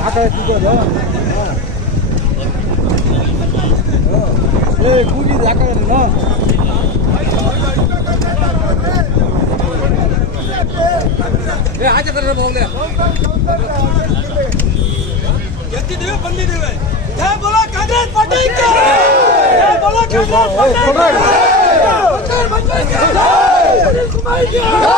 આગળ કીધો જો એ કૂદી આગળ ન એ આજે કરે બોલે જતી દેવે બંદી દેવે જય બોલો કાંગ્રેસ પાર્ટી કે જય બોલો કાંગ્રેસ પાર્ટી કે બચાવ બચાવ જય સુમાઈ જય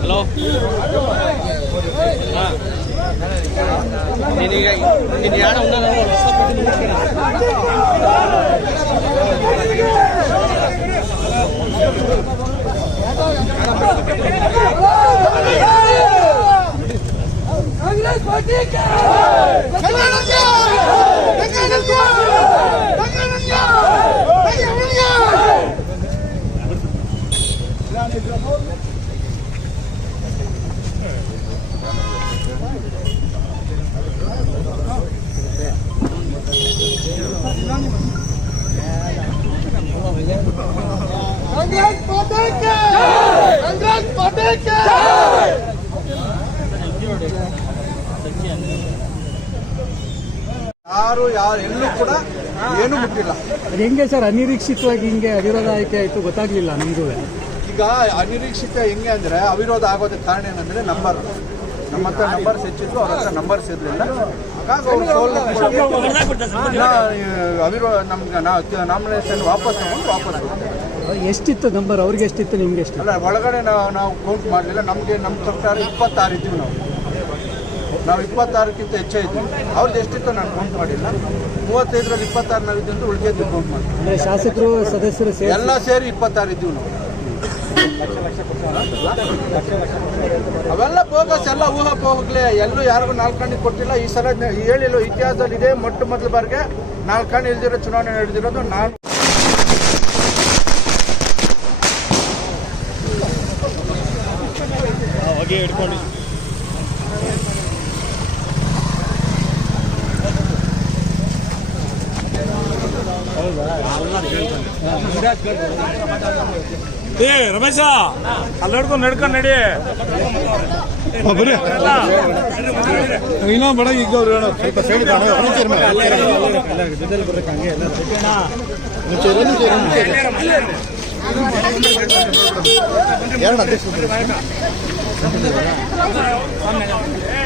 hello నేను నేను ఆడ ఉన్నాను కాంగ్రెస్ పార్టీ ಯಾರು ಯಾರು ಎಲ್ಲೂ ಕೂಡ ಏನು ಮುಟ್ಟಿಲ್ಲ. ಹೆಂಗೆ ಸರ್? ಅನಿರೀಕ್ಷಿತವಾಗಿ ಹಿಂಗೆ ಅವಿರೋಧ ಆಯ್ಕೆ ಆಯ್ತು ಗೊತ್ತಾಗ್ಲಿಲ್ಲ ನಮಗೂ. ಈಗ ಅನಿರೀಕ್ಷಿತ ಹೆಂಗೆ ಅಂದ್ರೆ ಅವಿರೋಧ ಆಗೋದಕ್ಕೆ ಕಾರಣ ಏನಂದ್ರೆ ನಂಬರ್ ನಮ್ಮ ಹತ್ರ ನಂಬರ್ಸ್ ಹೆಚ್ಚಿದ್ರು ಅವ್ರ ಹತ್ರ ನಂಬರ್ಸ್ ಇರಲಿಲ್ಲ ಹಾಗಾಗಿ ಅವ್ರು ಸೋಲು ಅವಿರೋ ನಮ್ಗೆ ನಾಮಿನೇಷನ್ ವಾಪಸ್ ತಗೊಂಡು ವಾಪಸ್. ಎಷ್ಟಿತ್ತು ನಂಬರ್ ಅವ್ರಿಗೆ ಎಷ್ಟಿತ್ತು ನಿಮ್ಗೆ ಎಷ್ಟು ಅಲ್ಲ ಒಳಗಡೆ ನಾವು ನಾವು ಕೌಂಟ್ ಮಾಡಲಿಲ್ಲ. ನಮಗೆ ನಮ್ಮ ಪ್ರಕಾರ ಇಪ್ಪತ್ತಾರು ಇದ್ದೀವಿ ನಾವು. ನಾವು ಇಪ್ಪತ್ತಾರಕ್ಕಿಂತ ಹೆಚ್ಚೇ ಇದ್ವಿ ಅವ್ರದ್ದು ಎಷ್ಟಿತ್ತು ನಾನು ಕೌಂಟ್ ಮಾಡಿಲ್ಲ. ಮೂವತ್ತೈದರಲ್ಲಿ ಇಪ್ಪತ್ತಾರು ನಾವು ಇದ್ದು ಉಳಿಕೆದ್ದು ಕೌಂಟ್ ಮಾಡಿ ಅಂದ್ರೆ ಶಾಸಕರು ಸದಸ್ಯರು ಎಲ್ಲ ಸೇರಿ ಇಪ್ಪತ್ತಾರು ಇದ್ದೀವಿ ನಾವು. ಅವೆಲ್ಲ ಬೋಗಸ್ ಎಲ್ಲ ಊಹಾಪೋಹಗ್ಲೆ. ಎಲ್ಲೂ ಯಾರಿಗೂ ನಾಲ್ಕು ಕಣ್ಣಿಗೆ ಕೊಟ್ಟಿಲ್ಲ. ಈ ಸಲ ಹೇಳಿಲ್ಲ ಇತಿಹಾಸದಲ್ಲಿ ಇದೆ ಮೊಟ್ಟ ಮೊದಲ ಬಾರಿಗೆ ನಾಲ್ಕು ಕಣ್ಣು ಇಲ್ದಿರೋ ಚುನಾವಣೆ ನಡೆದಿರೋದು ನಾನು. ಏ ರಮೇಶ ಅಲ್ಲಿ ನಡ್ಕೊಂಡು ನಡ್ಕೊಂಡು ನಡಿ ಇನ್ನೂ ಬೇಡ ಈಗ ಸ್ವಲ್ಪ ಸೈಡ್ ಎರಡು ಅಧ್ಯಕ್ಷ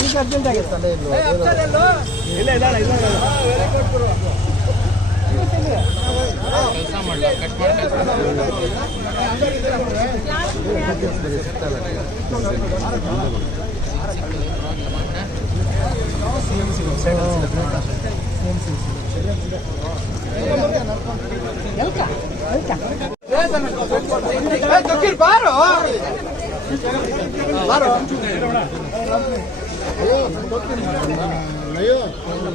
ಈಗ ಅರ್ಜೆಂಟ್ ಆಗಿರ್ತಲ್ಲ ಇಲ್ಲ ಕೆಲಸ ಕಟ್ ಬಾರೋ. ಬಾರೋ.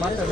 ಮಾಡ್ತೀರ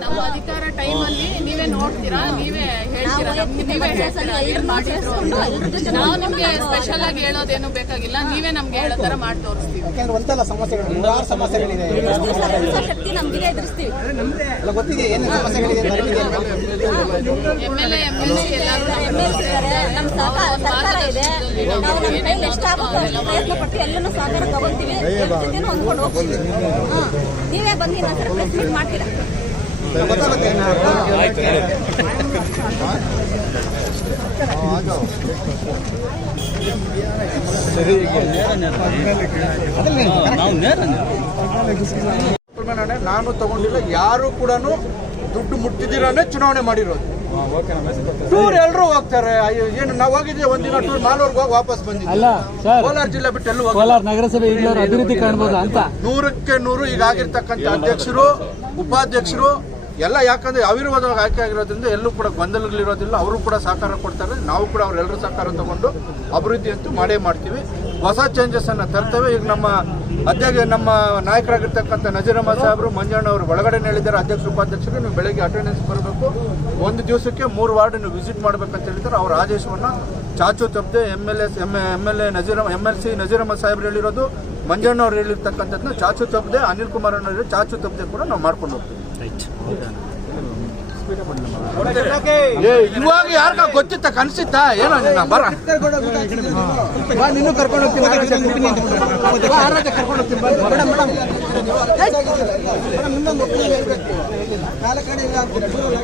ನಮ್ಮ ಅಧಿಕಾರ ಟೈಮಲ್ಲಿ ನೀವೇ ನೋಡ್ತೀರಾ ನೀವೇ ಹೇಳ್ತೀರಾ ನಮ್ಗೆ ನೀವೇ ನಿಮ್ಗೆ ಸ್ಪೆಷಲ್ ಆಗಿ ಹೇಳೋದೇನು ಬೇಕಾಗಿಲ್ಲ. ನೀವೇ ನಮ್ಗೆ ಹೇಳೋ ತರ ಮಾಡಿ ತೋರಿಸ್ತೀವಿ. ಯಾಕಂದ್ರೆ ಒಂದಲ್ಲ ಸಮಸ್ಯೆಗಳು ನೂರಾರು ಸಮಸ್ಯೆಗಳಿದೆ. ಶಕ್ತಿ ನಮ್ಗಿದೆ ಎದುರಿಸ್ತೀವಿ. ಅಲ್ಲ ಗೊತ್ತಿದೆ ಏನೇನು ಸಮಸ್ಯೆಗಳಿದೆ ಅಂತ ಗೊತ್ತಿದೆ. M L A M L C ಎಲ್ಲರೂ ನಮ್ಮ ಸಹಕಾರ ಸರ್ಕಾರ ಇದೆ. ನಾವು ನಮ್ಮ ಕೈಲಿ ಎಷ್ಟಾಗುತ್ತೋ ಅಷ್ಟು ಪ್ರಯತ್ನ ಪಟ್ಟು ಎಲ್ಲನೂ ಸಹಕಾರ ತಗೊಳ್ತೀವಿ. ಎಲ್ಲರ ಜೊತೆನೂ ಹೊಂದ್ಕೊಂಡು ಹೋಗ್ತೀವಿ. ಹಾ. ನೀವೇ ಬಂದು ಪ್ರೆಸ್ ಮೀಟ್ ಮಾಡ್ತೀರಾ? ನಾನು ತಗೊಂಡಿಲ್ಲ ಯಾರು ಕೂಡ ದುಡ್ಡು ಮುಟ್ಟಿದಿರಾನೆ ಚುನಾವಣೆ ಮಾಡಿರೋದು. ಟೂರ್ ಎಲ್ಲರೂ ಹೋಗ್ತಾರೆ. ಅಯ್ಯೋ, ಏನು ನಾವು ಹೋಗಿದ್ದೀವಿ ಒಂದಿನ ಟೂರ್ ಮಾಲೂರ್ಗೆ ಹೋಗಿ ವಾಪಸ್ ಬಂದಿದ್ದೀವಿ. ಕೋಲಾರ ಜಿಲ್ಲೆ ಬಿಟ್ಟು ಎಲ್ಲೂ ಹೋಗಿಲ್ಲ. ಕೋಲಾರ ನಗರಸಭೆ ಅಭಿವೃದ್ಧಿ ಕಾಣಬಹುದು ಅಂತ. ನೂರಕ್ಕೆ ನೂರು ಈಗ ಆಗಿರ್ತಕ್ಕಂಥ ಅಧ್ಯಕ್ಷರು ಉಪಾಧ್ಯಕ್ಷರು ಎಲ್ಲ ಯಾಕಂದ್ರೆ ಅವಿರ್ವಾದವಾಗಿ ಆಯ್ಕೆ ಆಗಿರೋದ್ರಿಂದ ಎಲ್ಲೂ ಕೂಡ ಗೊಂದಲಗಳಿರೋದಿಲ್ಲ ಅವರು ಕೂಡ ಸಹಕಾರ ಕೊಡ್ತಾರೆ. ನಾವು ಕೂಡ ಅವರೆಲ್ಲರೂ ಸಹಕಾರ ತಗೊಂಡು ಅಭಿವೃದ್ಧಿ ಅಂತೂ ಮಾಡೇ ಮಾಡ್ತೀವಿ. ಹೊಸ ಚೇಂಜಸ್ ಅನ್ನ ತರ್ತೇವೆ. ಈಗ ನಮ್ಮ ಅಧ್ಯಕ್ಷ, ನಮ್ಮ ನಾಯಕರಾಗಿರ್ತಕ್ಕಂಥ ನಜೀರಮ್ಮ ಸಾಹೇಬರು, ಮಂಜಣ್ಣ ಅವರು ಒಳಗಡೆ ಹೇಳಿದ್ದಾರೆ. ಅಧ್ಯಕ್ಷ, ಉಪಾಧ್ಯಕ್ಷರು ನೀವು ಬೆಳಗ್ಗೆ ಅಟೆಂಡೆನ್ಸ್ ಬರಬೇಕು ಒಂದು ದಿವಸಕ್ಕೆ ಮೂರು ವಾರ್ಡ್ ನೀವು ವಿಸಿಟ್ ಮಾಡ್ಬೇಕಂತ ಹೇಳಿದ್ದಾರೆ. ಅವರ ಆದೇಶವನ್ನ ಚಾಚು ತಪ್ಪದೆ M L S M M L A Nazeera M L C Nazeeramma ಸಾಹೇಬ್ರು ಹೇಳಿರೋದು, ಮಂಜಣ್ಣ ಅವ್ರು ಹೇಳಿರ್ತಕ್ಕಂಥದ್ದನ್ನ ಚಾಚು ತಪ್ಪದೆ, ಅನಿಲ್ ಕುಮಾರ್ ಹೇಳಿ ಚಾಚು ತಪ್ಪದೆ ಕೂಡ ನಾವು ಮಾಡ್ಕೊಂಡು ಹೋಗ್ತೀವಿ. ಏ, ಇವಾಗ ಯಾರಿಗ ಗೊತ್ತಿತ್ತ ಕನ್ಸಿತ್ತಾ? ಏನೋ ನಿನ್ನ ಬರ. ಬಾ, ನಿನ್ನೂ ಕರ್ಕೊಂಡು ಹೋಗ್ತೀನಿ. ಕರ್ಕೊಂಡು ಹೋಗ್ತೀನಿ. ಮೇಡಮ್ ಮೇಡಮ್ ಇನ್ನೊಂದು